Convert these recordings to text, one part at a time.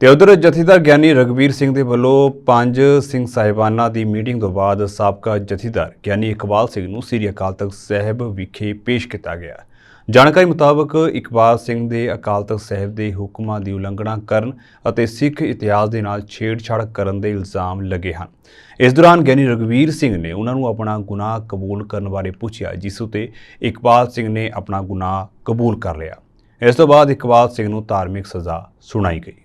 ਤੇ ਉਧਰ ਜਥੇਦਾਰ ਗਿਆਨੀ ਰਗਵੀਰ ਸਿੰਘ ਦੇ ਵੱਲੋਂ ਪੰਜ ਸਿੰਘ ਸਾਹਿਬਾਨਾਂ ਦੀ ਮੀਟਿੰਗ ਤੋਂ ਬਾਅਦ ਸਾਬਕਾ ਜਥੇਦਾਰ ਗਿਆਨੀ ਇਕਬਾਲ ਸਿੰਘ ਨੂੰ ਸ੍ਰੀ ਅਕਾਲ ਤਖਤ ਸਾਹਿਬ ਵਿਖੇ ਪੇਸ਼ ਕੀਤਾ ਗਿਆ। ਜਾਣਕਾਰੀ ਮੁਤਾਬਕ ਇਕਬਾਲ ਸਿੰਘ ਦੇ ਅਕਾਲ ਤਖਤ ਸਾਹਿਬ ਦੇ ਹੁਕਮਾਂ ਦੀ ਉਲੰਘਣਾ ਕਰਨ ਅਤੇ ਸਿੱਖ ਇਤਿਹਾਸ ਦੇ ਨਾਲ ਛੇੜਛਾੜ ਕਰਨ ਦੇ ਇਲਜ਼ਾਮ ਲੱਗੇ ਹਨ। ਇਸ ਦੌਰਾਨ ਗਿਆਨੀ ਰਗਵੀਰ ਸਿੰਘ ਨੇ ਉਹਨਾਂ ਨੂੰ ਆਪਣਾ ਗੁਨਾਹ ਕਬੂਲ ਕਰਨ ਬਾਰੇ ਪੁੱਛਿਆ, ਜਿਸ ਉਤੇ ਇਕਬਾਲ ਸਿੰਘ ਨੇ ਆਪਣਾ ਗੁਨਾਹ ਕਬੂਲ ਕਰ ਲਿਆ। ਇਸ ਤੋਂ ਬਾਅਦ ਇਕਬਾਲ ਸਿੰਘ ਨੂੰ ਧਾਰਮਿਕ ਸਜ਼ਾ ਸੁਣਾਈ ਗਈ।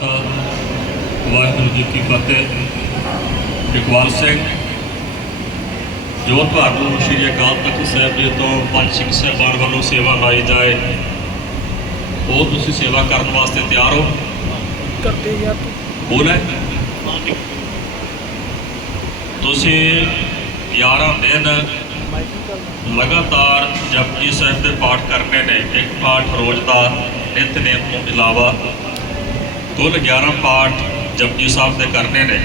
ਵਾਹਿਗੁਰੂ ਜੀ ਕੀ ਫਤਿਹ। ਇਕਬਾਲ ਸਿੰਘ ਜੋ ਤੁਹਾਨੂੰ ਸ਼੍ਰੀ ਅਕਾਲ ਤਖਤ ਸਾਹਿਬ ਜੀ ਤੋਂ ਪੰਜ ਸਿੱਖ ਸਾਹਿਬਾਨ ਵੱਲੋਂ ਸੇਵਾ ਲਾਈ ਜਾਏ। ਉਹ ਤੁਸੀਂ ਸੇਵਾ ਕਰਨ ਵਾਸਤੇ ਤਿਆਰ ਹੋ? ਕਰਦੇ ਯਾਰ ਬੋਲ ਹੈ? ਤੁਸੀਂ 11 ਦਿਨ ਲਗਾਤਾਰ ਜਪਜੀ ਸਾਹਿਬ ਦੇ ਪਾਠ ਕਰਨੇ ਨੇ। ਇੱਕ ਪਾਠ ਰੋਜ਼ ਦਾ ਨਿਤਨੇਮ ਤੋਂ ਇਲਾਵਾ ਕੁੱਲ 11 ਪਾਠ ਜਪਜੀ ਸਾਹਿਬ ਦੇ ਕਰਨੇ ਨੇ।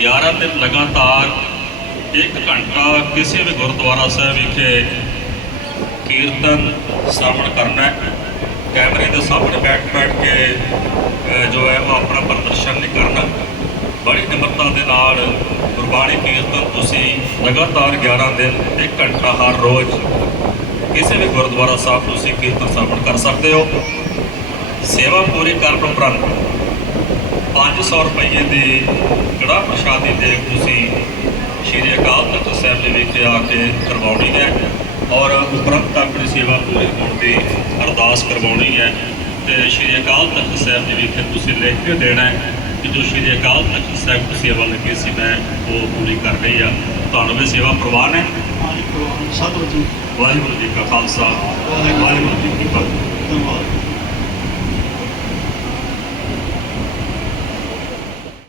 11 ਦਿਨ ਲਗਾਤਾਰ 1 ਘੰਟਾ ਕਿਸੇ ਵੀ ਗੁਰਦੁਆਰਾ ਸਾਹਿਬ ਵਿਖੇ ਕੀਰਤਨ ਸ਼ਰਵਣ ਕਰਨਾ ਹੈ। ਕੈਮਰੇ ਦੇ ਸਾਹਮਣੇ ਬੈਠ ਬੈਠ ਕੇ ਜੋ ਹੈ ਉਹ ਆਪਣਾ ਪ੍ਰਦਰਸ਼ਨ ਨਹੀਂ ਕਰਨਾ। ਬੜੀ ਨਿਮਰਤਾ ਦੇ ਨਾਲ ਗੁਰਬਾਣੀ ਕੀਰਤਨ ਤੁਸੀਂ ਲਗਾਤਾਰ 11 ਦਿਨ 1 ਘੰਟਾ ਹਰ ਰੋਜ਼ ਕਿਸੇ ਵੀ ਗੁਰਦੁਆਰਾ ਸਾਹਿਬ ਤੁਸੀਂ ਕੀਰਤਨ ਸ਼ਰਵਣ ਕਰ ਸਕਦੇ ਹੋ। ਸੇਵਾ ਪੂਰੀ ਕਰਨ ਉਪਰੰਤ 500 ਰੁਪਏ ਦੀ ਕੜਾ ਪ੍ਰਸ਼ਾਦੀ ਦੇ ਤੁਸੀਂ ਸ਼੍ਰੀ ਅਕਾਲ ਤਖਤ ਸਾਹਿਬ ਦੇ ਵਿੱਚ ਆ ਕੇ ਕਰਵਾਉਣੀ ਹੈ ਔਰ ਉਪਰੰਤ ਆਪਣੀ ਸੇਵਾ ਪੂਰੀ ਹੋਣ ਦੀ ਅਰਦਾਸ ਕਰਵਾਉਣੀ ਹੈ ਤੇ ਸ਼੍ਰੀ ਅਕਾਲ ਤਖਤ ਸਾਹਿਬ ਦੇ ਵਿੱਚ ਤੁਸੀਂ ਲਿਖ ਕੇ ਦੇਣਾ ਹੈ ਕਿ ਜੋ ਸ਼੍ਰੀ ਅਕਾਲ ਤਖਤ ਸਾਹਿਬ ਦੀ ਸੇਵਾ ਲੱਗੀ ਸੀ ਮੈਂ ਉਹ ਪੂਰੀ ਕਰ ਰਹੀ ਆ ਤੁਹਾਨੂੰ ਵੀ ਸੇਵਾ ਪ੍ਰਵਾਨ ਹੈ। ਵਾਹਿਗੁਰੂ ਜੀ ਕਾ ਖਾਲਸਾ। ਵਾਹਿਗੁਰੂ ਜੀ ਕੀ ਫਤਿਹ। ਧੰਨਵਾਦ।